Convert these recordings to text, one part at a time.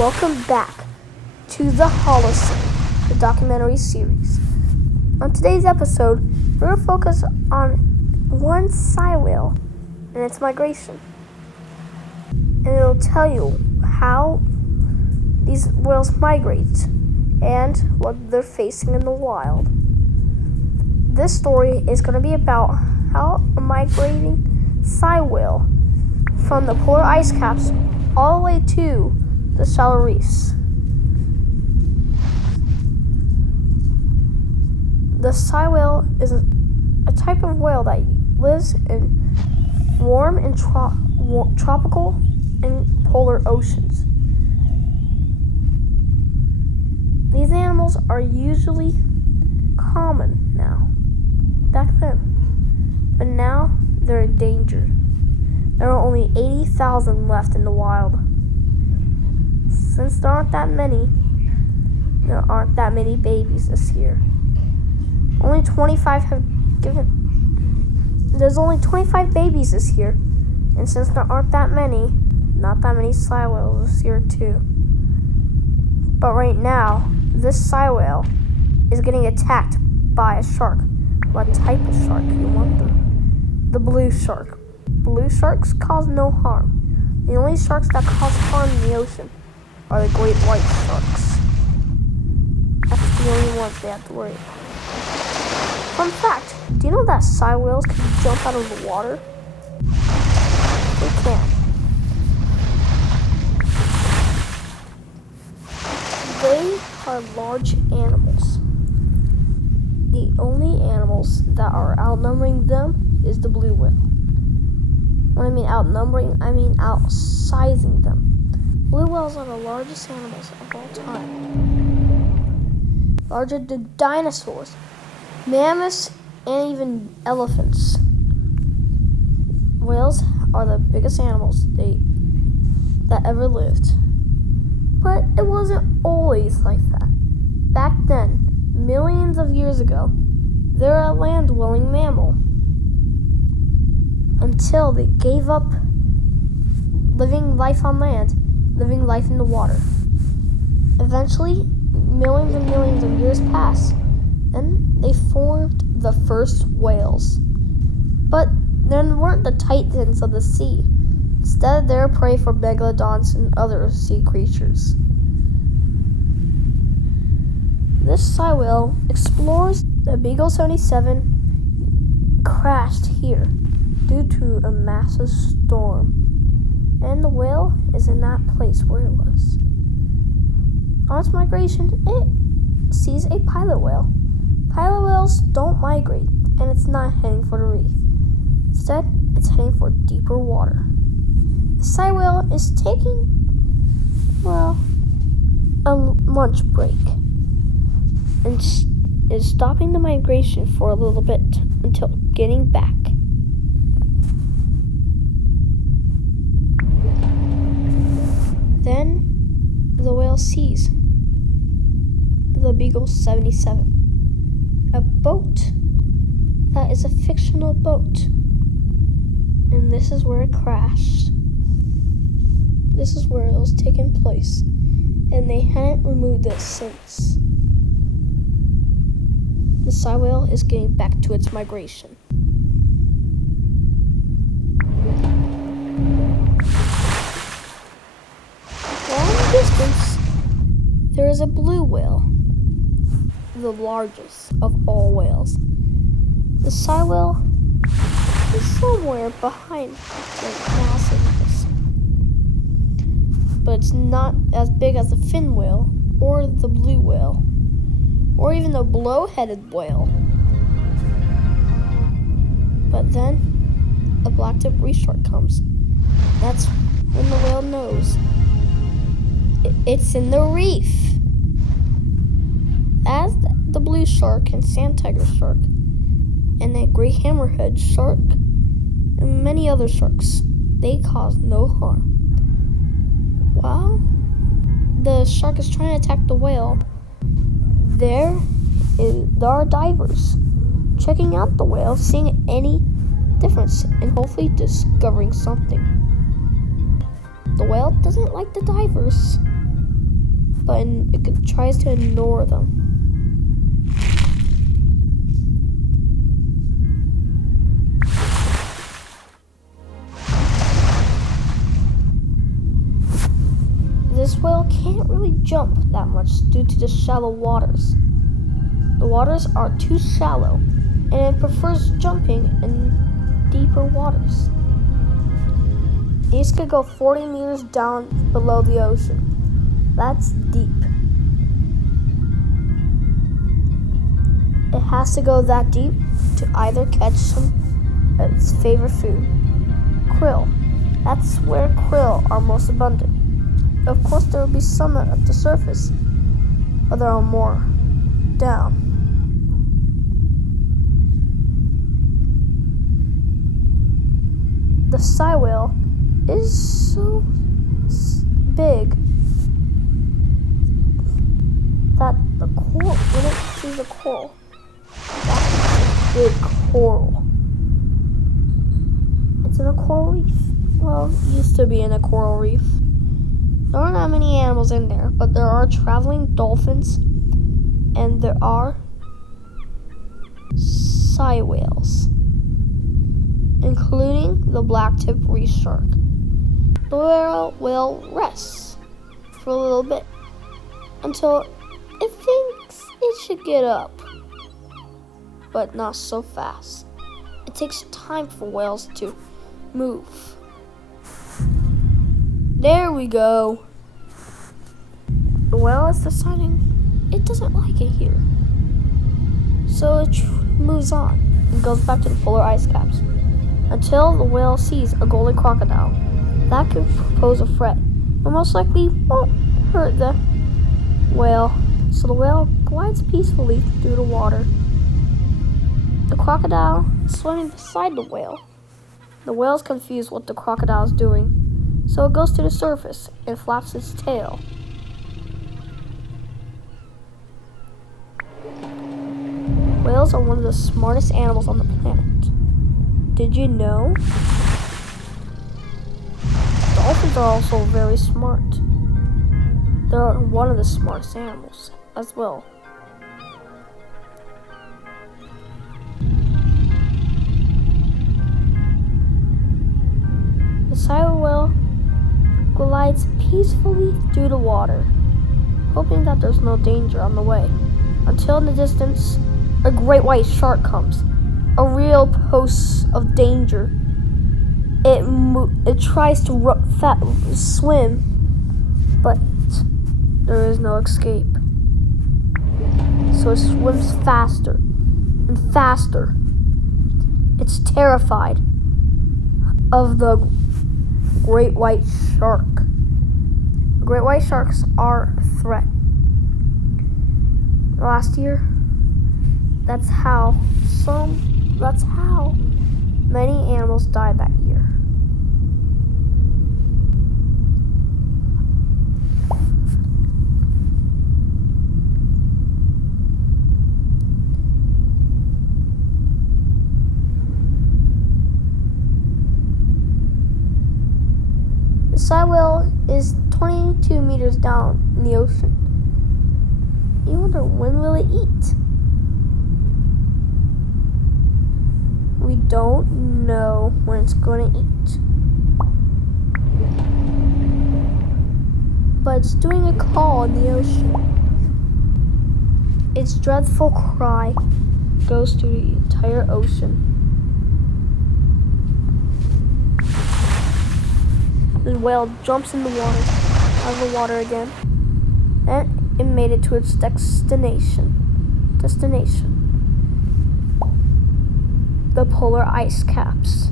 Welcome back to the Holocene, the documentary series. On today's episode, we're going to focus on one SEI whale and its migration. And it'll tell you how these whales migrate and what they're facing in the wild. This story is going to be about how a migrating SEI whale from the polar ice caps all the way to the shallow reefs. The SEI whale is a type of whale that lives in warm and tropical and polar oceans. These animals are usually common now, back then, but now they're endangered. There are only 80,000 left in the wild. Since there aren't that many babies this year. There's only 25 babies this year, and since there aren't that many, not that many SEI whales this year too. But right now, this SEI whale is getting attacked by a shark. What type of shark, you wonder? The blue shark. Blue sharks cause no harm. The only sharks that cause harm in the ocean are the great white sharks. That's the only ones they have to worry about. Fun fact, do you know that SEI whales can jump out of the water? They can. They are large animals. The only animals that are outnumbering them is the blue whale. When I mean outnumbering, I mean outsizing them. Blue whales are the largest animals of all time. Larger than dinosaurs, mammoths, and even elephants. Whales are the biggest animals that ever lived. But it wasn't always like that. Back then, millions of years ago, they were a land-dwelling mammal. Until they gave up living life on land, living life in the water. Eventually, millions and millions of years passed, and they formed the first whales. But they weren't the titans of the sea. Instead, they were prey for megalodons and other sea creatures. This SEI whale explores the Beagle 77 crashed here due to a massive storm. And the whale is in that place where it was. On its migration, it sees a pilot whale. Pilot whales don't migrate, and it's not heading for the reef. Instead, it's heading for deeper water. The SEI whale is taking, a lunch break and is stopping the migration for a little bit until getting back. Then the whale sees the Beagle 77, a boat that is a fictional boat. And this is where it crashed. This is where it was taking place. And they hadn't removed it since. The SEI whale is getting back to its migration. Distance, there is a blue whale, the largest of all whales. The SEI whale is somewhere behind the massiveness, but it's not as big as the fin whale or the blue whale or even the blow-headed whale. But then a black-tipped reef shark comes. That's when the whale knows it's in the reef. As the blue shark and sand tiger shark and the great hammerhead shark and many other sharks, they cause no harm. While the shark is trying to attack the whale, there are divers checking out the whale, seeing any difference, and hopefully discovering something. The whale doesn't like the divers. but it tries to ignore them. This whale can't really jump that much due to the shallow waters. The waters are too shallow, and it prefers jumping in deeper waters. These could go 40 meters down below the ocean. That's deep. It has to go that deep to either catch its favorite food, krill. That's where krill are most abundant. Of course, there will be some at the surface, but there are more down. The SEI whale is so big that the coral, when it sees a coral, that's a big coral. It's in a coral reef. Well, it used to be in a coral reef. There aren't that many animals in there, but there are traveling dolphins, and there are SEI whales, including the black-tip reef shark. The whale rests for a little bit until it thinks it should get up, but not so fast. It takes time for whales to move. There we go. The whale is deciding it doesn't like it here, so it moves on and goes back to the polar ice caps until the whale sees a golden crocodile. That could pose a threat, but most likely won't hurt the whale, so the whale glides peacefully through the water. The crocodile is swimming beside the whale. The whale is confused what the crocodile is doing, so it goes to the surface and flaps its tail. Whales are one of the smartest animals on the planet. Did you know? Dolphins are also very smart. They're one of the smartest animals as well. The SEI whale glides peacefully through the water, hoping that there's no danger on the way, until in the distance a great white shark comes, a real pose of danger. It tries to swim, but there is no escape. So it swims faster and faster. It's terrified of the great white shark. Great white sharks are a threat. Last year, that's how many animals died that year. The SEI whale is 22 meters down in the ocean. You wonder, when will it eat? We don't know when it's going to eat. But it's doing a call in the ocean. Its dreadful cry goes through the entire ocean. The whale jumps in the water, out of the water again, and it made it to its destination. The polar ice caps.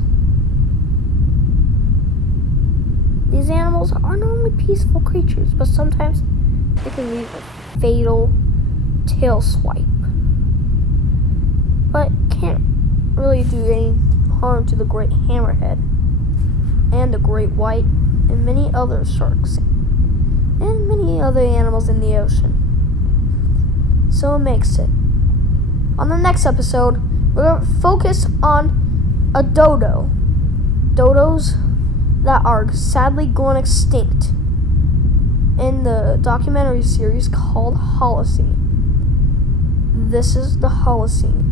These animals are normally peaceful creatures, but sometimes they can leave a fatal tail swipe. But can't really do any harm to the great hammerhead and the great white and many other sharks and many other animals in the ocean. So it makes it. On the next episode, we're going to focus on a dodo. Dodos that are sadly going extinct. in the documentary series called Holocene. This is the Holocene.